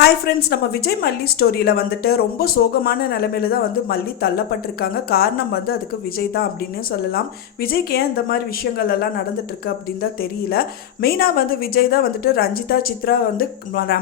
Hi friends, நம்ம விஜய் மல்லி ஸ்டோரியில் வந்துட்டு ரொம்ப சோகமான நிலைமையில தான் வந்து மல்லி தள்ளப்பட்டிருக்காங்க. காரணம் வந்து அதுக்கு விஜய் தான் அப்படின்னு சொல்லலாம். விஜய்க்கு ஏன் இந்த மாதிரி விஷயங்கள் எல்லாம் நடந்துட்டுருக்கு அப்படின்னு தான் தெரியல. மெயினாக வந்து விஜய் தான் வந்துட்டு ரஞ்சிதா சித்ரா வந்து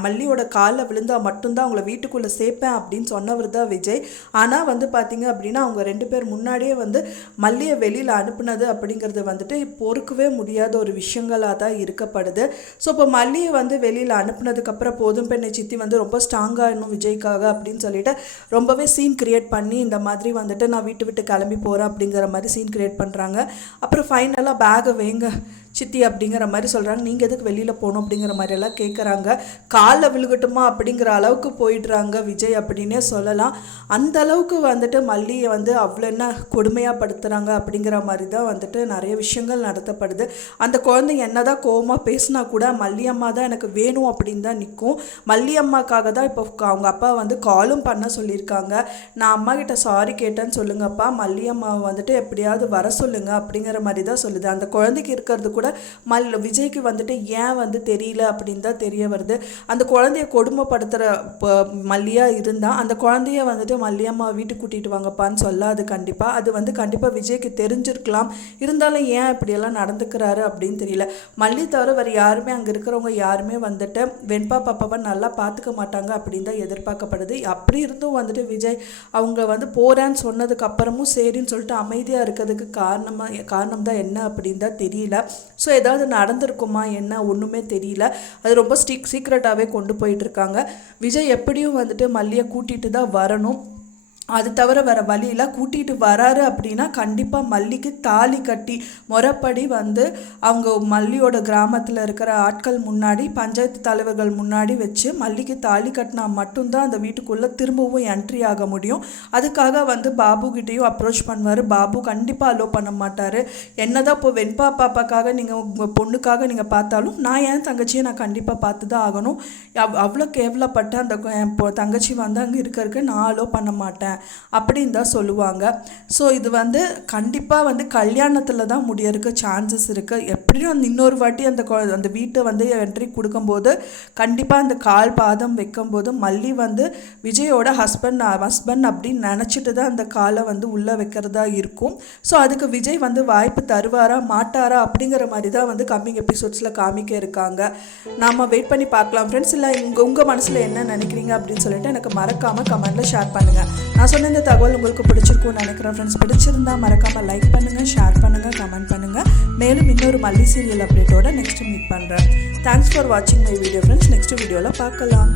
மல்லியோட காலில் விழுந்தால் மட்டும்தான் அவங்கள வீட்டுக்குள்ளே சேர்ப்பேன் அப்படின்னு சொன்னவர் தான் விஜய். ஆனால் வந்து பார்த்திங்க அப்படின்னா அவங்க 2 பேர் முன்னாடியே வந்து மல்லியை வெளியில் அனுப்புனது அப்படிங்கிறது வந்துட்டு பொறுக்கவே முடியாத ஒரு விஷயங்களாக தான் இருக்கப்படுது. ஸோ இப்போ மல்லியை வந்து வெளியில் அனுப்புனதுக்கப்புறம் போதும் பெண்ணை சித்தி வந்து ரொம்ப ஸ்ட்ராங்காக இன்னும் விஜய்க்காக அப்படின்னு சொல்லிட்டு ரொம்பவே சீன் கிரியேட் பண்ணி இந்த மாதிரி வந்துட்டு நான் விட்டு கிளம்பி போகிறேன் அப்படிங்கிற மாதிரி சீன் கிரியேட் பண்ணுறாங்க. அப்புறம் ஃபைனலாக பேகை வைங்க சித்தி அப்படிங்கிற மாதிரி சொல்கிறாங்க. நீங்கள் எதுக்கு வெளியில் போகணும் அப்படிங்கிற மாதிரியெல்லாம் கேட்குறாங்க. காலில் விழுகட்டுமா அப்படிங்கிற அளவுக்கு போயிடுறாங்க விஜய் அப்படின்னே சொல்லலாம். அந்த அளவுக்கு வந்துட்டு மல்லியை வந்து அவ்வளோ என்ன கொடுமையாக படுத்துகிறாங்க அப்படிங்கிற மாதிரி தான் வந்துட்டு நிறைய விஷயங்கள் நடத்தப்படுது. அந்த குழந்தைங்க என்ன தான் கோவமாக பேசினா கூட மல்லியம்மா தான் எனக்கு வேணும் அப்படின்னு தான் நிற்கும். மல்லியம்மாக்காக தான் இப்போ அவங்க அப்பா வந்து காலும் பண்ண சொல்லியிருக்காங்க. நான் அம்மா கிட்ட சாரி கேட்டேன்னு சொல்லுங்கப்பா, மல்லியம்மாவை வந்துட்டு எப்படியாவது வர சொல்லுங்கள் அப்படிங்கிற மாதிரி தான் சொல்லுது. அந்த குழந்தைக்கு இருக்கிறது கூட விஜய்க்கு வந்துட்டு ஏன் வந்து தெரியல அப்படின்னு தான் தெரிய வருது. அந்த குழந்தைய கொடுமைப்படுத்துகிற மல்லியாக இருந்தால் அந்த குழந்தைய வந்துட்டு மல்லியம்மா வீட்டுக்கு கூட்டிகிட்டு வாங்கப்பான்னு சொல்லாது. அது வந்து கண்டிப்பாக விஜய்க்கு தெரிஞ்சிருக்கலாம். இருந்தாலும் ஏன் இப்படியெல்லாம் நடந்துக்கிறாரு அப்படின்னு தெரியல. மல்லி தவிர வேறு யாருமே அங்கே இருக்கிறவங்க யாருமே வந்துட்டு வெண்பா பாப்பாவை நல்லா பார்த்துக்க மாட்டாங்க அப்படின்னு தான் எதிர்பார்க்கப்படுது. அப்படி இருந்தும் வந்துட்டு விஜய் அவங்க வந்து போகிறேன்னு சொன்னதுக்கு அப்புறமும் சரின்னு சொல்லிட்டு அமைதியாக இருக்கிறதுக்கு காரணம் தான் என்ன அப்படின்னு தான் தெரியல. ஸோ ஏதாவது நடந்திருக்குமா என்ன ஒன்றுமே தெரியல. அது ரொம்ப சீக்ரெட்டாகவே கொண்டு போயிட்டுருக்காங்க. விஜய் எப்படியும் வந்துட்டு மல்லியை கூட்டிகிட்டு தான் வரணும். அது தவிர வேறு வழியில் கூட்டிகிட்டு வராரு அப்படின்னா கண்டிப்பாக மல்லிக்கு தாலி கட்டி முறைப்படி வந்து அவங்க மல்லியோட கிராமத்தில் இருக்கிற ஆட்கள் முன்னாடி பஞ்சாயத்து தலைவர்கள் முன்னாடி வச்சு மல்லிக்கு தாலி கட்டினா மட்டும்தான் அந்த வீட்டுக்குள்ளே திரும்பவும் என்ட்ரி ஆக முடியும். அதுக்காக வந்து பாபுக்கிட்டேயும் அப்ரோச் பண்ணுவார். பாபு கண்டிப்பாக அலோவ் பண்ண மாட்டார். என்னதான் இப்போ வெண்பா பாப்பாக்காக நீங்கள் உங்கள் பொண்ணுக்காக நீங்கள் பார்த்தாலும் நான் என் தங்கச்சியை நான் கண்டிப்பாக பார்த்து தான் ஆகணும். அவ்வளோ கேவலப்பட்ட அந்த தங்கச்சி வந்து அங்கே இருக்கிறதுக்கு நான் அலோவ் பண்ண மாட்டேன் அப்படின்னு தான் சொல்லுவாங்க. ஸோ இது வந்து கண்டிப்பாக வந்து கல்யாணத்தில் தான் முடியறதுக்கு சான்சஸ் இருக்குது. எப்படியும் அந்த இன்னொரு வாட்டி அந்த வீட்டை வந்து என்ட்ரி கொடுக்கும்போது கண்டிப்பாக அந்த கால் பாதம் வைக்கும்போது மல்லி வந்து விஜயோட ஹஸ்பண்ட் அப்படின்னு நினச்சிட்டு தான் அந்த காலை வந்து உள்ளே வைக்கிறதா இருக்கும். ஸோ அதுக்கு விஜய் வந்து வாய்ப்பு தருவாரா மாட்டாரா அப்படிங்கிற மாதிரி தான் வந்து கம்மிங் எபிசோட்ஸில் காமிக்க இருக்காங்க. நாம் வெயிட் பண்ணி பார்க்கலாம் ஃப்ரெண்ட்ஸ். இல்லை உங்கள் மனசில் என்ன நினைக்கிறீங்க அப்படின்னு சொல்லிட்டு எனக்கு மறக்காமல் கமெண்ட்டில் ஷேர் பண்ணுங்கள். நான் சொன்ன இந்த தகவல் உங்களுக்கு பிடிச்சிருக்கும்னு நினைக்கிறேன் ஃப்ரெண்ட்ஸ். பிடிச்சிருந்தா மறக்காமல் லைக் பண்ணுங்கள், ஷேர் பண்ணுங்கள், கமெண்ட் பண்ணுங்கள். மேலும் இன்னொரு மல்லி சீரியல் அப்டேட்டோட நெக்ஸ்ட் மீட் பண்ணுறேன். தேங்க்ஸ் ஃபார் வாட்சிங் மை வீடியோ ஃப்ரெண்ட்ஸ். நெக்ஸ்ட் வீடியோவில் பார்க்கலாம்.